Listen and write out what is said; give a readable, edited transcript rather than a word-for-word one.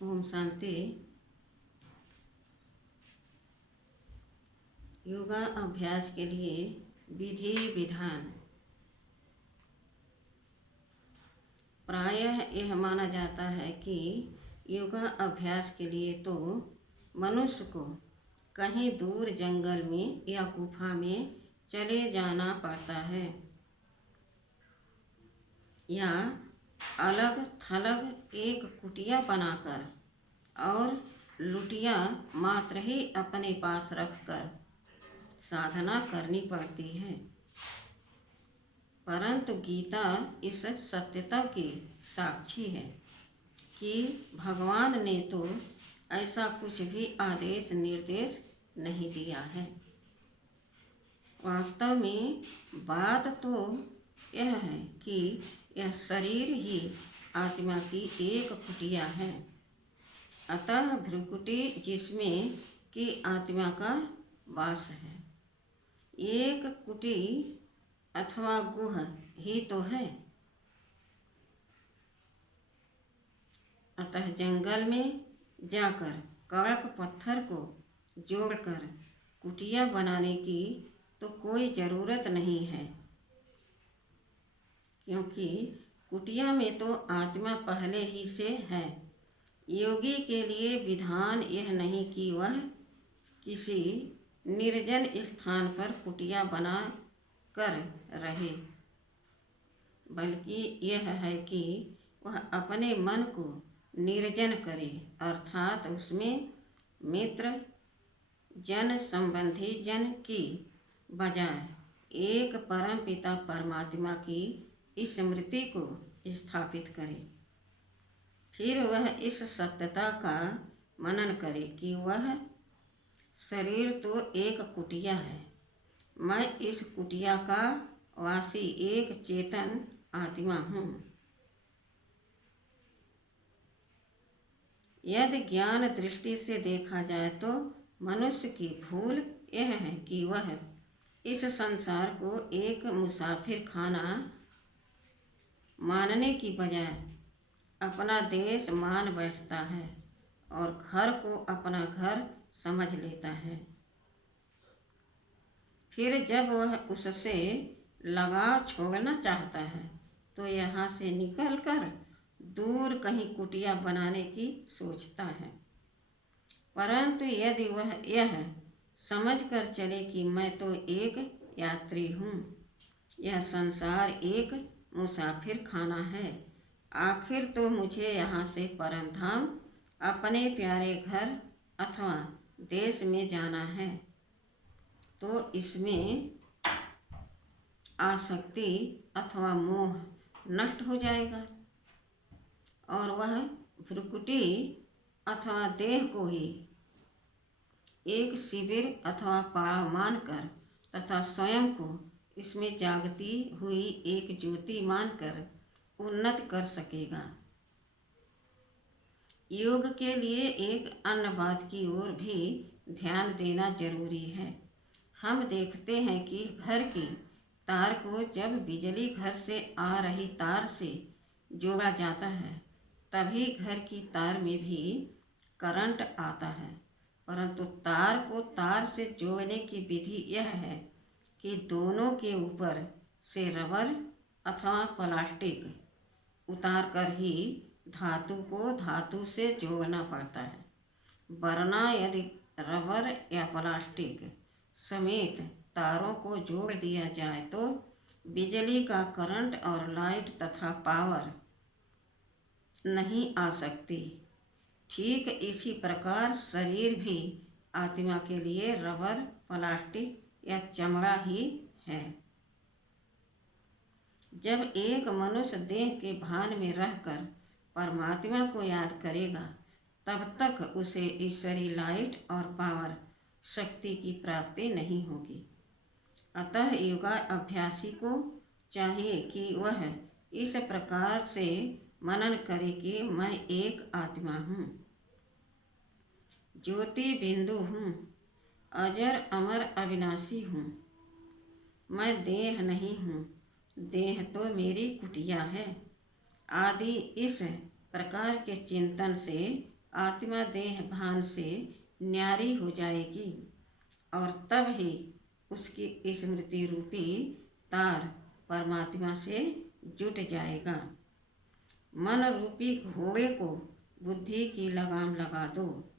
ओम शांति। योगा अभ्यास के लिए विधि विधान। प्रायः यह माना जाता है कि योगा अभ्यास के लिए तो मनुष्य को कहीं दूर जंगल में या गुफा में चले जाना पड़ता है या अलग थलग एक कुटिया बनाकर और लुटिया मात्र ही अपने पास रखकर साधना करनी पड़ती है। परंतु गीता इस सत्यता की साक्षी है कि भगवान ने तो ऐसा कुछ भी आदेश निर्देश नहीं दिया है। वास्तव में बात तो यह है कि यह शरीर ही आत्मा की एक कुटिया है। अतः भ्रुकुटी जिसमें कि आत्मा का वास है, एक कुटी अथवा गुह ही तो है। अतः जंगल में जाकर कड़क पत्थर को जोड़कर कुटिया बनाने की तो कोई ज़रूरत नहीं है, क्योंकि कुटिया में तो आत्मा पहले ही से है। योगी के लिए विधान यह नहीं कि वह किसी निर्जन स्थान पर कुटिया बना कर रहे, बल्कि यह है कि वह अपने मन को निर्जन करे, अर्थात उसमें मित्र जन संबंधी जन की बजाय एक परम पिता परमात्मा की स्मृति को स्थापित करे। फिर वह इस सत्यता का मनन करे कि वह शरीर तो एक कुटिया है, मैं इस कुटिया का वासी एक चेतन आत्मा हूँ। यदि ज्ञान दृष्टि से देखा जाए तो मनुष्य की भूल यह है कि वह इस संसार को एक मुसाफिर खाना मानने की बजाय अपना देश मान बैठता है और घर को अपना घर समझ लेता है। फिर जब वह उससे लगाव छोड़ना चाहता है तो यहाँ से निकलकर दूर कहीं कुटिया बनाने की सोचता है। परंतु यदि वह यह समझ कर चले कि मैं तो एक यात्री हूँ, यह संसार एक मुसाफिर खाना है, आखिर तो मुझे यहाँ से परम धाम अपने प्यारे घर अथवा देश में जाना है, तो इसमें आसक्ति अथवा मोह नष्ट हो जाएगा और वह भ्रुकुटी अथवा देह को ही एक शिविर अथवा पड़ाव मानकर तथा स्वयं को इसमें जागती हुई एक ज्योति मानकर उन्नत कर सकेगा। योग के लिए एक अन्य बात की ओर भी ध्यान देना जरूरी है। हम देखते हैं कि घर की तार को जब बिजली घर से आ रही तार से जोड़ा जाता है तभी घर की तार में भी करंट आता है, परंतु तार को तार से जोड़ने की विधि यह है कि दोनों के ऊपर से रबर अथवा प्लास्टिक उतार कर ही धातु को धातु से जोड़ना पड़ता है, वरना यदि रबर या प्लास्टिक समेत तारों को जोड़ दिया जाए तो बिजली का करंट और लाइट तथा पावर नहीं आ सकती। ठीक इसी प्रकार शरीर भी आत्मा के लिए रबर प्लास्टिक या चमड़ा ही है। जब एक मनुष्य देह के भान में रहकर परमात्मा को याद करेगा तब तक उसे ईश्वरी लाइट और पावर शक्ति की प्राप्ति नहीं होगी। अतः योगा अभ्यासी को चाहिए कि वह इस प्रकार से मनन करे कि मैं एक आत्मा हूँ, ज्योति बिंदु हूँ, अजर अमर अविनाशी हूँ। मैं देह नहीं हूँ, देह तो मेरी कुटिया है। आदि इस प्रकार के चिंतन से आत्मा देह भान से न्यारी हो जाएगी और तब ही उसकी स्मृति रूपी तार परमात्मा से जुट जाएगा। मन रूपी घोड़े को बुद्धि की लगाम लगा दो।